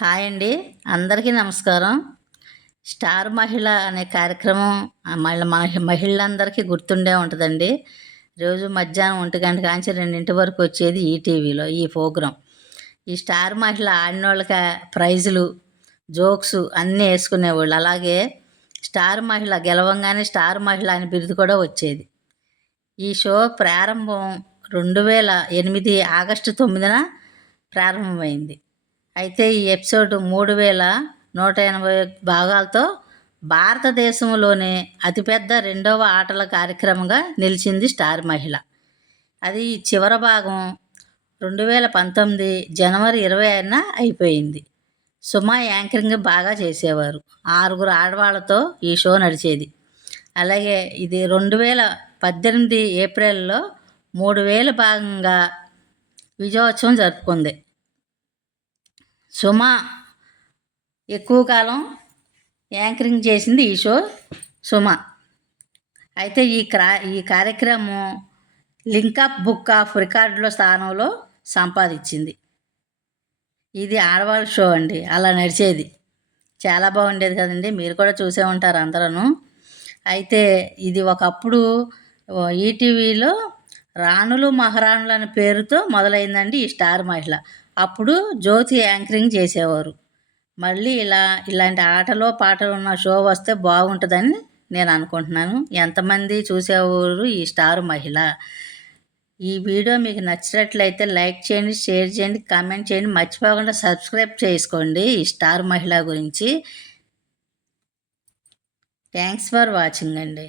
Hi అండి. అందరికీ నమస్కారం. స్టార్ మహిళ అనే కార్యక్రమం మహిళ మహి- మహిళలందరికీ గుర్తుండే ఉంటుందండి. రోజు మధ్యాహ్నం ఒంటి గంట కాంచి రెండింటి వరకు వచ్చేది ఈటీవీలో ఈ ప్రోగ్రాం. ఈ స్టార్ మహిళ ఆడిన వాళ్ళకి ప్రైజులు జోక్స్ అన్నీ వేసుకునేవాళ్ళు. అలాగే స్టార్ మహిళ గెలవంగానే స్టార్ మహిళ అని బిరుదు కూడా వచ్చేది. ఈ షో ప్రారంభం రెండు వేల ఎనిమిది ఆగస్టు తొమ్మిదిన ప్రారంభమైంది. అయితే ఈ ఎపిసోడ్ మూడు వేల నూట ఎనభై భాగాలతో భారతదేశంలోనే అతిపెద్ద రెండవ ఆటల కార్యక్రమంగా నిలిచింది స్టార్ మహిళ. అది చివరి భాగం రెండు వేల పంతొమ్మిది జనవరి ఇరవై ఆరున అయిపోయింది. సుమ యాంకరింగ్ బాగా చేసేవారు. ఆరుగురు ఆడవాళ్ళతో ఈ షో నడిచేది. అలాగే ఇది రెండు వేల పద్దెనిమిది ఏప్రిల్లో మూడు వేల భాగంగా విజయోత్సవం జరుపుకుంది. సుమ ఎక్కువ కాలం యాంకరింగ్ చేసింది ఈ షో సుమ. అయితే ఈ క్రా ఈ కార్యక్రమం లింకప్ బుక్ ఆఫ్ రికార్డులో స్థానంలో సంపాదించింది. ఇది ఆడవాళ్ళ షో అండి అలా నడిచేది. చాలా బాగుండేది కదండి మీరు కూడా చూసే ఉంటారు అందరూ అయితే ఇది ఒకప్పుడు ఈటీవీలో రాణులు మహారాణులు అనే పేరుతో మొదలైందండి ఈ స్టార్ మహిళ. అప్పుడు జ్యోతి యాంకరింగ్ చేసేవారు. మళ్ళీ ఇలా ఇలాంటి ఆటలో పాటలు ఉన్న షో వస్తే బాగుంటుందని నేను అనుకుంటున్నాను. ఎంతమంది చూసేవారు ఈ స్టార్ మహిళ? ఈ వీడియో మీకు నచ్చినట్లయితే లైక్ చేయండి షేర్ చేయండి కామెంట్ చేయండి. మర్చిపోకుండా సబ్స్క్రైబ్ చేసుకోండి ఈ స్టార్ మహిళ గురించి. థ్యాంక్స్ ఫర్ వాచింగ్ అండి.